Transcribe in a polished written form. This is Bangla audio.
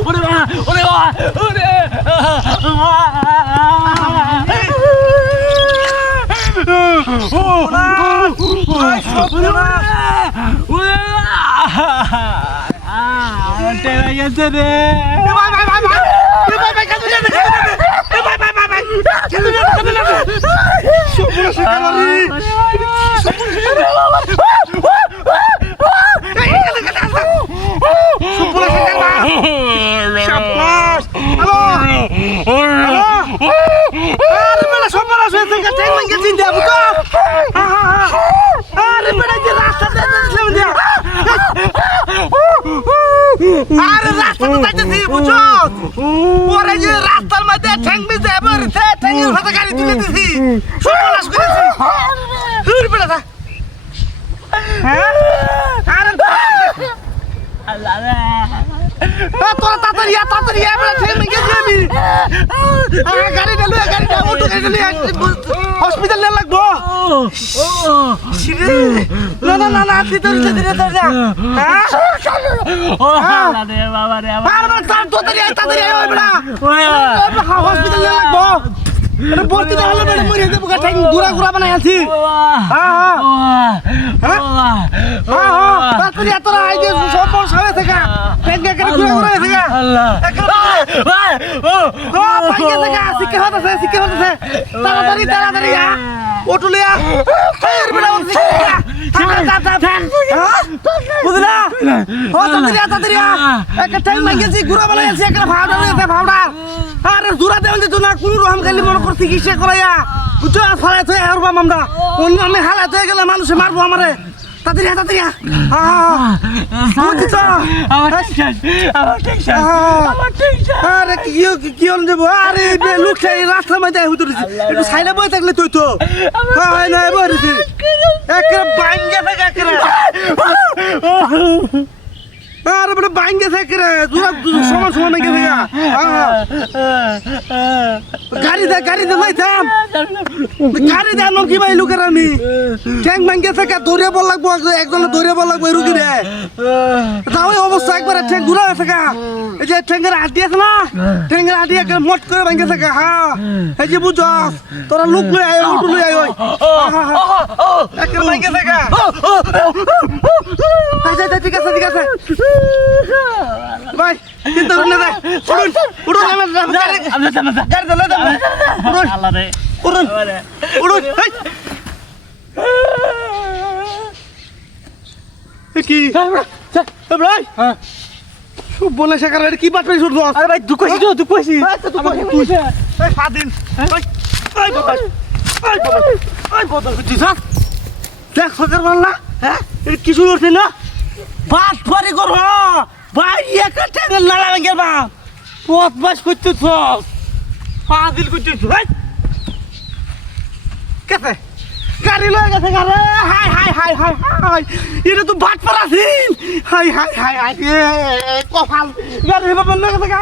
ওরে বাবা ওরে বাবা ওরে গেছে রে আরে রাস্তা তো যাইতেছি বুঝছো পরে যে রাস্তার মধ্যে ঠ্যাং বিজে এবার ঠ্যাংের হাতে গাড়ি তুলে দিছি সর্বনাশ করেছি দূর বেড়া থা হ্যাঁ আরে আল্লাহ রে তোরা তাড়াতাড়ি এবার ঠ্যাং ভেঙে যাবি গাড়িটা অটো গাড়িটা হসপিটাল নিয়ে লাগবো না ধীরে হ্যাঁ ও আল্লাহ রে বাবা রে তাড়াতাড়ি হসপিটাল নিয়ে লাগবো ভর্তি না হলে ম্যাডাম মরে যাবো ঠ্যাং ঘুরা বানাই আছি তাড়াতাড়ি তোরা আই যে সব সবে থেকে ঠ্যাং ঘুরা থেকে আল্লাহ তাড়াতাড়ি অটো লিয়া বুঝলা তাড়াতাড়ি একটা ঠ্যাং লাগিয়েছি ঘুরা বানাই আছি একটা ভাবনা আরে জোড়া দেওয়া যেত না কোন রকম খালি মনে করে চিকিৎসা করাইয়া বুঝছো ফালাইতে হয়ে হারবাম আমরা অন্য আমি হালাইতে হয়ে গেলে মানুষে মারবো আমারে তাড়াতাড়ি আরে কি হল যাবো আরে লোক রাস্তার মধ্যে হুতরেছি একটু সাইডে বয়ে থাকলে তুই তো হয় না বলেছি একেবারে বাইঙ্গে থাকে একেবারে আরে বড় বাইঙ্গে থাকে রে সমান ভেঙে দেখা গাড়ি দে ভাই থাম গাড়ি দে কি ভাই লোকের আমি ঠ্যাং ভাঙ্গে থাকে দৌড়ে বল লাগবো একজনে দৌড়ে বল লাগবো রুগী রে তাও এই অবস্থা একবারে ঠ্যাং ঘুরা থাকে এই যে ঠ্যাঙ্গের হাড্ডি আছে না ঠ্যাঙ্গের হাড্ডি একটা মোট করে ভাঙ্গে থাকে হ্যাঁ এই যে বুঝছস তোরা লোক লই আয় উঠু লই আয় একেবারে ভাঙ্গে থাকে আচ্ছা ঠিক আছে ভাই কিন্তু উঠলে ভাই উড়ুন গাড়ি চলে যাবে আল্লাহ রে উড়ুন কি ভাই বলে শেখার কি বাট পাই শুরু আরে ভাই দুঃখ হইছি স্বাধীন দেখ সরকার বললা হ্যাঁ কি শুরু করছে না বাস ফারি করো ভাই একা ঠ্যাঙ্গের নালা ভেঙে বা পথ বাস করতেছ ফাজিল করতেছ কেসে গাড়ি লয়ে গেছে গাড়ি হাই এটা তো বাট পারাছিল হাই কপাল গাড়ি বাবা লয়ে গেছে গা